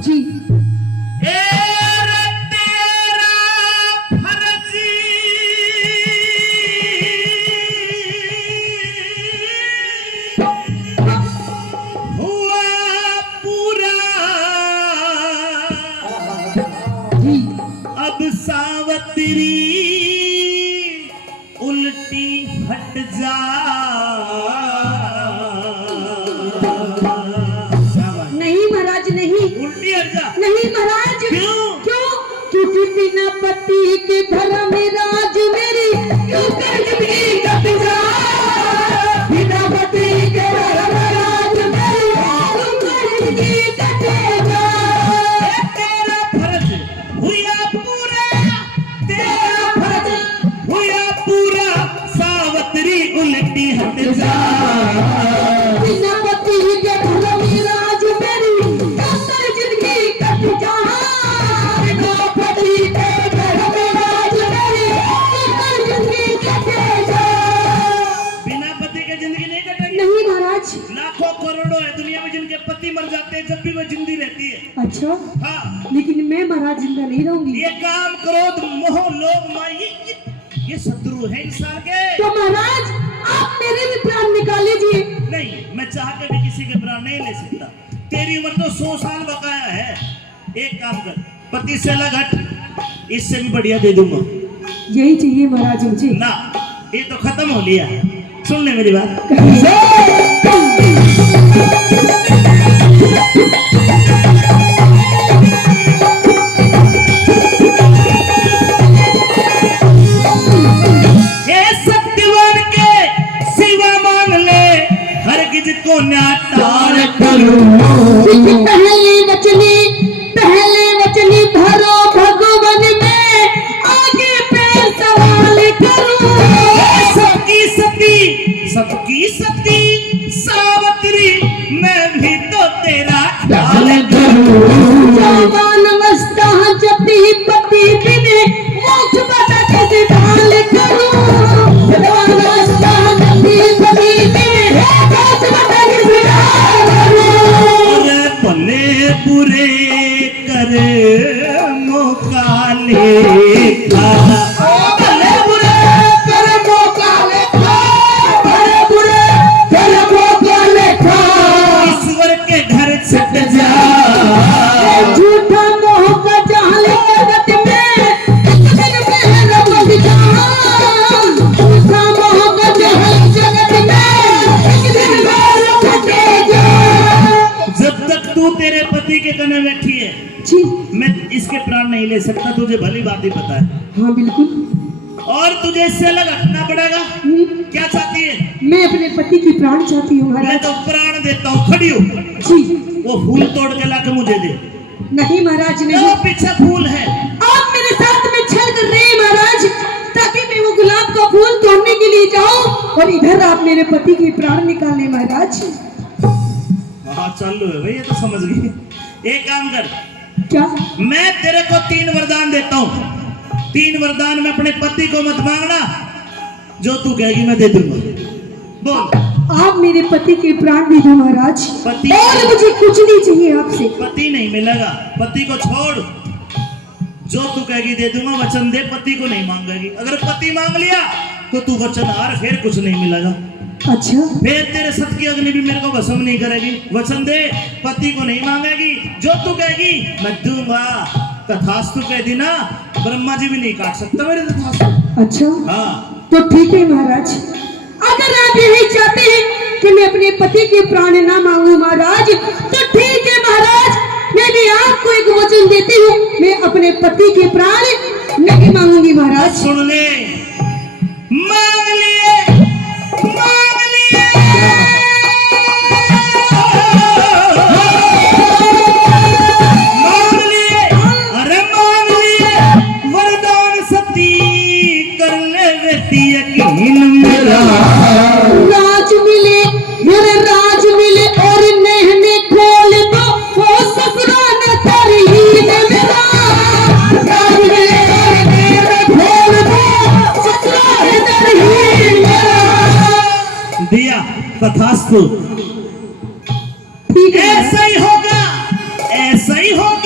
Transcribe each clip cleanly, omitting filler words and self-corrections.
जी सावतरी उल्टी हट जा। नहीं महाराज नहीं, उल्टी हट जा। नहीं महाराज। क्यों? क्योंकि बिना पति के धर्म राज मेरी क्यों कर जिंदगी कट जा। बिना पति के धर्म राज मेरी क्यों कर जिंदगी कट जा। तेरा फर्ज हुआ पूरा, तेरा फर्ज हुआ पूरा, सावतरी उल्टी हट जा। बिना पति के धर्म राज मेरी क्यों कर जिंदगी कट जा। बिना पति के धर्म राज मेरी क्यों कर जिंदगी कट जा। बिना पति के जिंदगी नहीं कटेगी। नहीं महाराज। लाखों करोड़ों है दुनिया में जिनके पति मर जाते हैं, जब भी वो जिंदी रहती है। अच्छा हाँ, लेकिन मैं महाराज जिंदा नहीं रहूंगी। ये काम क्रोध मोह लोभ माया ये शत्रु है इंसान के। तो महाराज आप मेरे भी प्राण निकाल लीजिए। नहीं, मैं चाह के भी किसी के प्राण नहीं ले सकता। तेरी उम्र तो 100 साल बकाया है। एक काम कर, पति से अलग हट, इससे भी बढ़िया दे दूंगा। यही चाहिए महाराज मुझे। ना, ये तो खत्म हो लिया। सुन ले मेरी बात। ये सत्यवान के सिवा मांग ले, हरगिज को न्याटार करूं। पहले वचनी धरो भगवान में आगे पैर सवाल करूं। सबकी सती सावत्री, मैं भी तो तेरा ख्याल करूं। जवान अवस्था जपी पति बिने मोक्ष बता कैसे ढाल करूं। जवान अवस्था जपी पति बिने मोक्ष बता कैसे ढाल करूं। अरे भले बुरे करे मौका लेखा, भले बुरे करे मौका लेखा, भले बुरे करे मौका लेखा, ईश्वर के घर छट जा। झूठा मोह का जाल जगत में एक दिन में रब जान। झूठा मोह का जाल जगत में एक दिन में रब जान। जब तक तू तेरे पति के कने बैठी है, जी मैं इसके प्राण नहीं ले सकता। तुझे भली बात ही पता है। हाँ बिल्कुल। और तुझे इससे अलग हटना पड़ेगा। क्या चाहती है? मैं अपने पति की प्राण चाहती हूँ मैं महाराज। तो प्राण देता हूँ। खड़ी हो, जी वो फूल तोड़ के लाके मुझे दे। नहीं महाराज नहीं। वो पीछे फूल है। आप मेरे साथ में छल कर रहे हैं महाराज, ताकि मैं वो गुलाब का फूल तोड़ने के लिए जाऊं और इधर आप मेरे पति के प्राण निकाले महाराज। हाँ चालू है भाई, ये तो समझ गई। एक काम कर, क्या? मैं तेरे को 3 वरदान देता हूँ। 3 वरदान में अपने पति को मत मांगना, जो तू कहेगी मैं दे दूंगा। बोल। आप मेरे पति के प्राण भी दो महाराज। पति और मुझे कुछ नहीं चाहिए आपसे। पति नहीं मिलेगा, पति को छोड़। जो तू कहेगी दे दूंगा। वचन दे, पति को नहीं मांगेगी। अगर पति मांग लिया तो तू वचन हार, फिर कुछ नहीं मिलेगा। अच्छा फिर तेरे सत की अग्नि भी मेरे को भस्म नहीं करेगी। वचन दे, पति को नहीं मांगेगी। जो तू कहेगी मैं दूंगा। तथास्तु कह दी ना, ब्रह्मा जी भी नहीं काट सकता मेरे तथास्तु। अच्छा हाँ तो ठीक है महाराज। अगर आप यही चाहते हैं कि मैं अपने पति के प्राण ना मांगू महाराज, तो ठीक है महाराज। मैं भी आपको एक वचन देती हूँ, मैं अपने पति के प्राण नहीं मांगूंगी महाराज। सुन ले, मांग लिए, मांग लिए, मांग लिए, अरे मांग लिए वरदान सती, कर ले बेटी यकीन मेरा। राज मिले मेरे राज मिले और नहने खोल दो, वो ससुराल तेरी ही है मेरा। राज मिले और नहने खोल दो, ससुराल तेरी ही है मेरा। दिया तथास्तु। ठीक है ऐसा ही होगा, ऐसा ही होगा।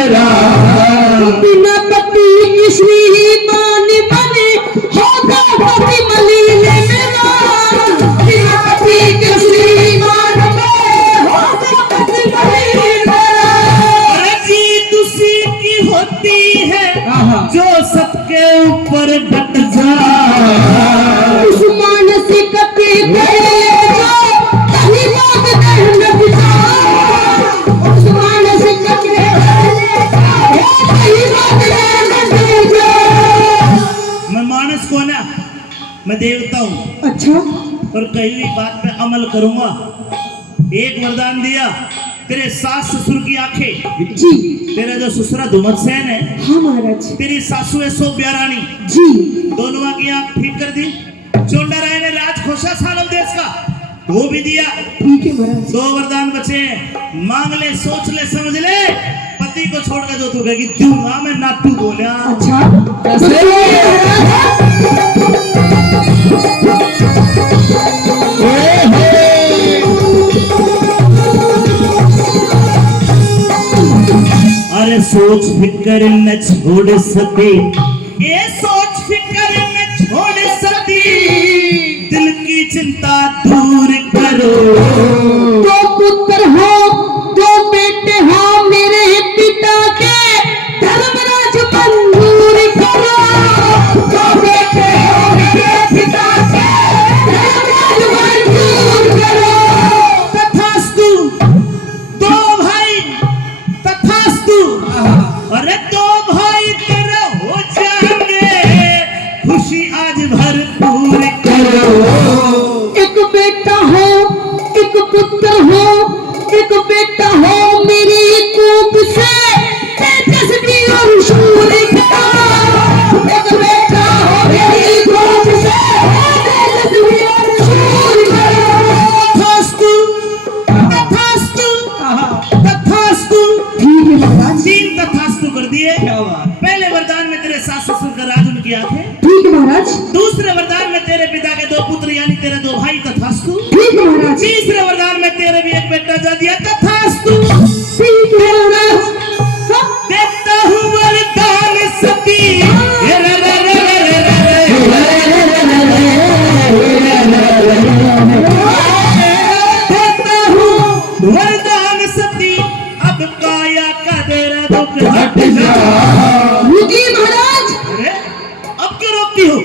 मेरा बिना पति की श्रीमान बने होगा पति मलिन मेरा बिना पति की श्रीमान बने होगा पति मलिन मेरा अरे जीत उसी की होती है जो सबके ऊपर डट जाए उस मानसिकते करे जो कहीं बात नहीं लग जाए उस मानसिकते करे कहीं बात नहीं लग जाए मैं मानस को ना मैं देवता हूँ अच्छा और कही हुई बात पे अमल करूंगा। एक वरदान दिया, तेरे सास ससुर की आंखें, जी तेरा जो ससुरा धुमत सेन है, हाँ महाराज तेरी सासू है सो ब्यारानी, जी दोनों की आंख ठीक कर दी। चोंडा राय ने राज खोसा सालम देश का वो भी दिया। ठीक है महाराज 2 वरदान बचे हैं, मांग ले सोच ले समझ ले। पति को छोड़कर जो तू कहेगी दूंगा मैं नाटू बोलिया। अच्छा कैसे अरे सोच फिकर न छोड़ सके, ये सोच फिकर न छोड़ सके, दिल की चिंता दूर करो। दो पुत्र हो दो बेटे हो मेरे पिता के धर्मराज मंजूर करो दो बेटे हो मेरे पिता के धर्मराज मंजूर करो तथास्तु, 2 भाई तथास्तु। अरे 2 भाई तेरा हो जाएंगे, खुशी आज भरपूर करो। एक बेटा हो एक पुत्र हो एक बेटा हो मेरी कूप से तेजस्वी और शूर का एक बेटा हो मेरी कूप से तेजस्वी और शूर का तथास्तु, तथास्तु, तथास्तु। ठीक है महाराज 3 तथास्तु कर दिए। पहले वरदान में तेरे सास ससुर का राज उनकी आंखें, ठीक है महाराज दूसरे वरदान में तेरे पिता के 2 पुत्र यानी तेरे 2 भाई तथास्तु, ठीक है महाराज तीसरे वरदान में तेरे भी एक बेटा जा दिया तथास्तु। ठीक है महाराज हाँ, देता हूँ वरदान सती, रे रे रे रे रे रे देता हूँ वरदान सती, अब काया का तेरा दुख हट जा। रुकिए महाराज अरे अब क्यों रोकती हो?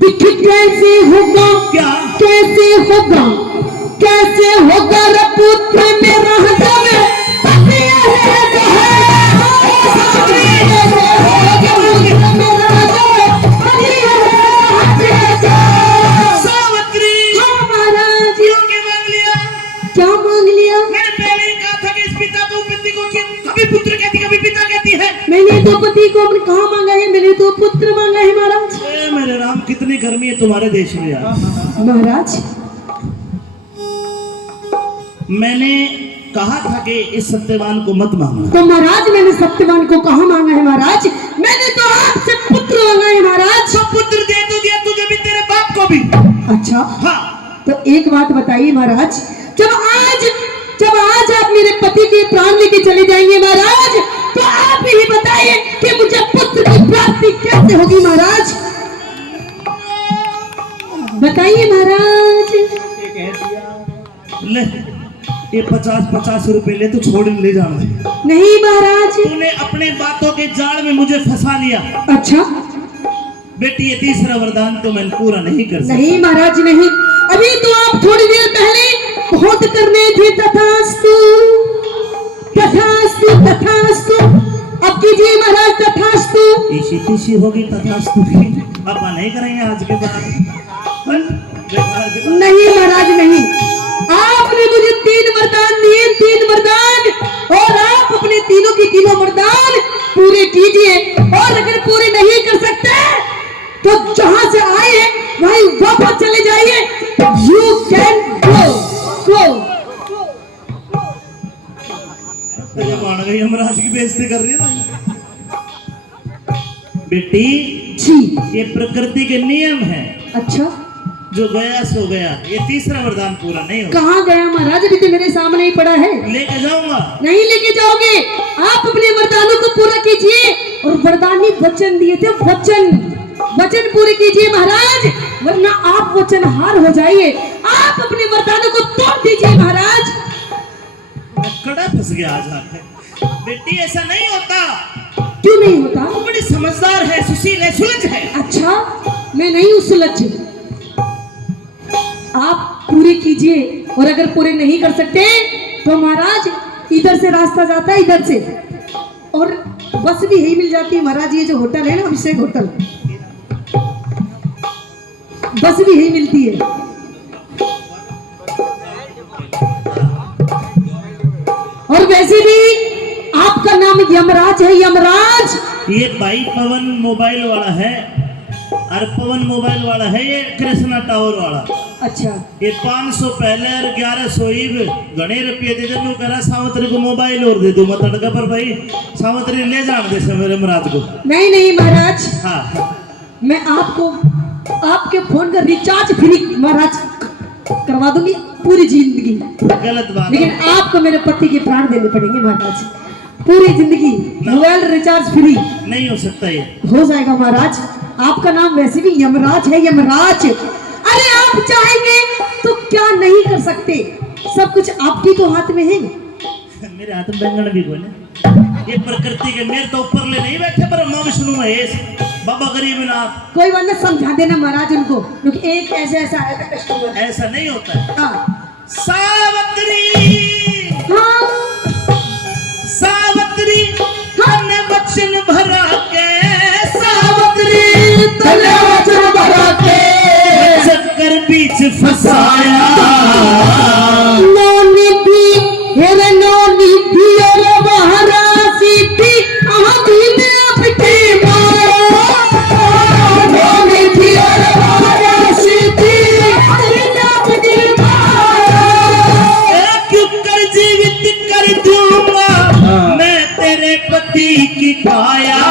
दुख कैसे होगा क्या कैसे होगा पुत्र मेरा जब पतिया है तो है सावरी कैसे होगा पुत्र मेरा जब पतिया है तो सावित्री हाँ महाराज क्यों के मांग लिया? क्या मांग लिया मैंने पहले ही कहा था कि इस पिता को पति को क्यों कभी पुत्र कहती कभी पिता कहती है। मैंने तो पति को अपने कहाँ मांगा है मैंने तो पुत्र मांगा है महाराज ए मेरे राम कितनी गर्मी है तुम्हारे देश में यार। महाराज मैंने कहा था कि इस सत्यवान को मत मांगना। तो महाराज मैंने सत्यवान को कहाँ मांगा है महाराज मैंने तो आपसे पुत्र मांगा है महाराज सब पुत्र दे तो दिया तुझे भी तेरे बाप को भी। अच्छा हाँ तो एक बात बताइए महाराज जब आज आप मेरे पति के प्राण लेके चले जाएंगे महाराज तो आप ही बताइए कि मुझे पुत्र की प्राप्ति कैसे होगी महाराज बताइए महाराज ले ये 50-50 रुपए ले तो छोड़ ले जाना। नहीं महाराज तूने अपने बातों के जाल में मुझे फंसा लिया। अच्छा बेटी ये तीसरा वरदान तो मैं पूरा नहीं कर सकता। नहीं महाराज नहीं अभी तो आप थोड़ी देर पहले बहुत करने थे तथास्तु तथास्तु तथास्तु अब कीजिए महाराज तथास्तु इसी खुशी होगी तथास्तु की। अब नहीं करेंगे आज के बाद। नहीं महाराज नहीं आपने मुझे 3 वरदान दिए 3 वरदान और आप अपने तीनों की तीनों वरदान पूरे कीजिए और अगर पूरे नहीं कर सकते तो जहां से आए हैं वहीं वापस चले जाइए यू कैन गो मान गई यमराज की बेइज्जती कर रही है भाई। बेटी जी ये प्रकृति के नियम है। अच्छा जो गया सो गया, ये तीसरा वरदान पूरा नहीं होगा। कहाँ गया महाराज? अभी तो मेरे सामने ही पड़ा है। लेके जाऊंगा। नहीं लेके जाओगे, आप अपने वरदानों को पूरा कीजिए। और वरदानी वचन दिए थे, वचन पूरे कीजिए महाराज, वरना आप वचनहार हो जाइए। आप अपने वरदानों को तोड़ दीजिए महाराज। मैं कड़ा फंस गया आज आके। बेटी ऐसा नहीं होता। क्यों नहीं होता? वो बड़ी समझदार है, सुशील है, सुलझ है। अच्छा, मैं नहीं हूँ सुलझ। आप पूरी कीजिए, और अगर पूरे नहीं कर सकते तो महाराज इधर से रास्ता जाता है, इधर से, और बस भी यही मिल जाती है महाराज। ये जो होटल है ना, अभिषेक होटल, बस भी यही मिलती है। और वैसे भी आपका नाम यमराज है, यमराज। ये भाई पवन मोबाइल वाला है, और पवन मोबाइल वाला है ये कृष्णा टावर वाला। अच्छा, ये 500 पहले और 1100 घने रुपये दे दे। कह रहा सावत्री को मोबाइल और दे दूं मैं तड़का पर। भाई सावत्री ले जान दे से मेरे महाराज को। नहीं नहीं महाराज, हाँ, मैं आपको आपके फोन का रिचार्ज फ्री महाराज करवा दूंगी पूरी जिंदगी। गलत बात लेकिन है। आपको मेरे पति के प्राण देने पड़ेंगे महाराज। पूरी जिंदगी मोबाइल रिचार्ज फ्री नहीं हो सकता ये। हो जाएगा महाराज। आपका नाम वैसे भी यमराज है, यमराज। अरे आप चाहेंगे तो क्या नहीं कर सकते, सब कुछ आपकी तो हाथ में है। मेरे हाथ में बैंगन भी बोले, ये प्रकृति के मेरे तो ऊपर ले नहीं बैठे, पर माँ विष्णु महेश बाबा गरीबनाथ। कोई बात नहीं, समझा देना महाराज उनको, क्योंकि एक ऐसा आया था कस्टमर। ऐसा नहीं होता है। हाँ सावत्री, हाँ सावत्री तने वचन भरा के, सावत्री तने वचन भरा के, चक्कर बीच फसाया। नौनी भी हेरे नौनी भी और महारासी भी आधी में अपनी मारा। नौनी भी और महारासी भी आधी में अपनी मारा। क्यों कर जीवित कर दूंगा मैं तेरे पति की काया।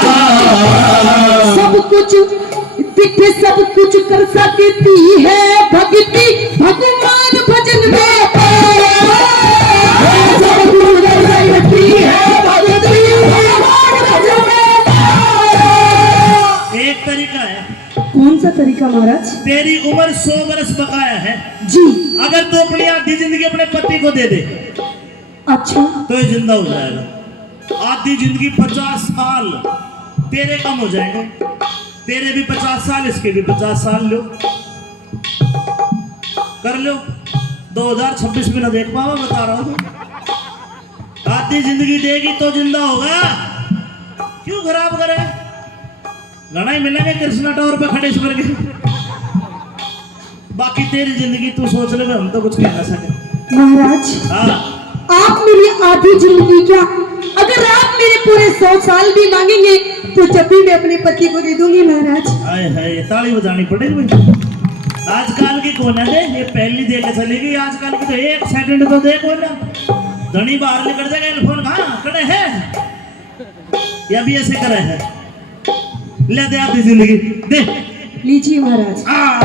सब कुछ दिखे, सब कुछ कर सकती है भक्ति, भगवान भजन में पाया। सब कुछ कर सकती है भक्ति, भगवान भजन में पाया। एक तरीका है। कौन सा तरीका महाराज? तेरी उम्र 100 वर्ष बकाया है जी। अगर तू अपनी आधी जिंदगी अपने पति को दे दे अच्छा, तो ये जिंदा हो जाएगा। आधी जिंदगी 50 साल तेरे कम हो जाएंगे। तेरे भी 50 साल, इसके भी 50 साल लो, कर लो। 2026 में ना देख पाओ, बता रहा हूँ। आधी जिंदगी देगी तो जिंदा होगा। क्यों खराब करे? घना ही मिलेंगे कृष्णा टावर पे खड़े इस के। बाकी तेरी जिंदगी तू सोच ले, हम तो कुछ कह ना सके महाराज। हाँ, आप मेरी आधी जिंदगी क्या, अगर आप मेरे पूरे 100 साल भी मांगेंगे तो जब भी मैं अपने पति को दे दूंगी महाराज। हाय हाय, ताली बजानी पड़ेगी भाई। आजकल की कौन है दे, ये पहली दे के चलेगी। आजकल की तो 1 सेकंड तो दे कौन ना। धनी बाहर निकल जाएगा, फोन कहाँ खड़े है या भी ऐसे करे है। ले दे आधी जिंदगी दे। लीजिए महाराज।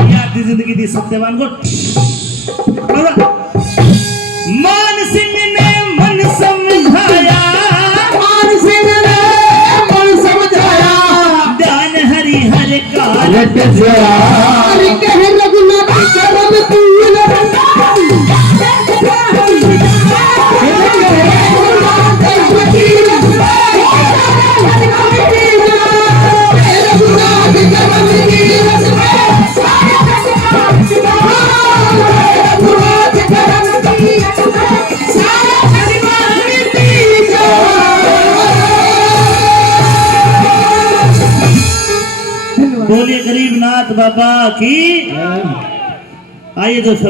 ये आधी जिंदगी दी सत्यवान को। मान सिंह ने मन समझाया, मान सिंह ने मन समझाया, ध्यान हरि हर का लट जा अरे कह रघुनाथ करम पूर्ण बोलिए गरीबनाथ बाबा की। आइए दोस्तों।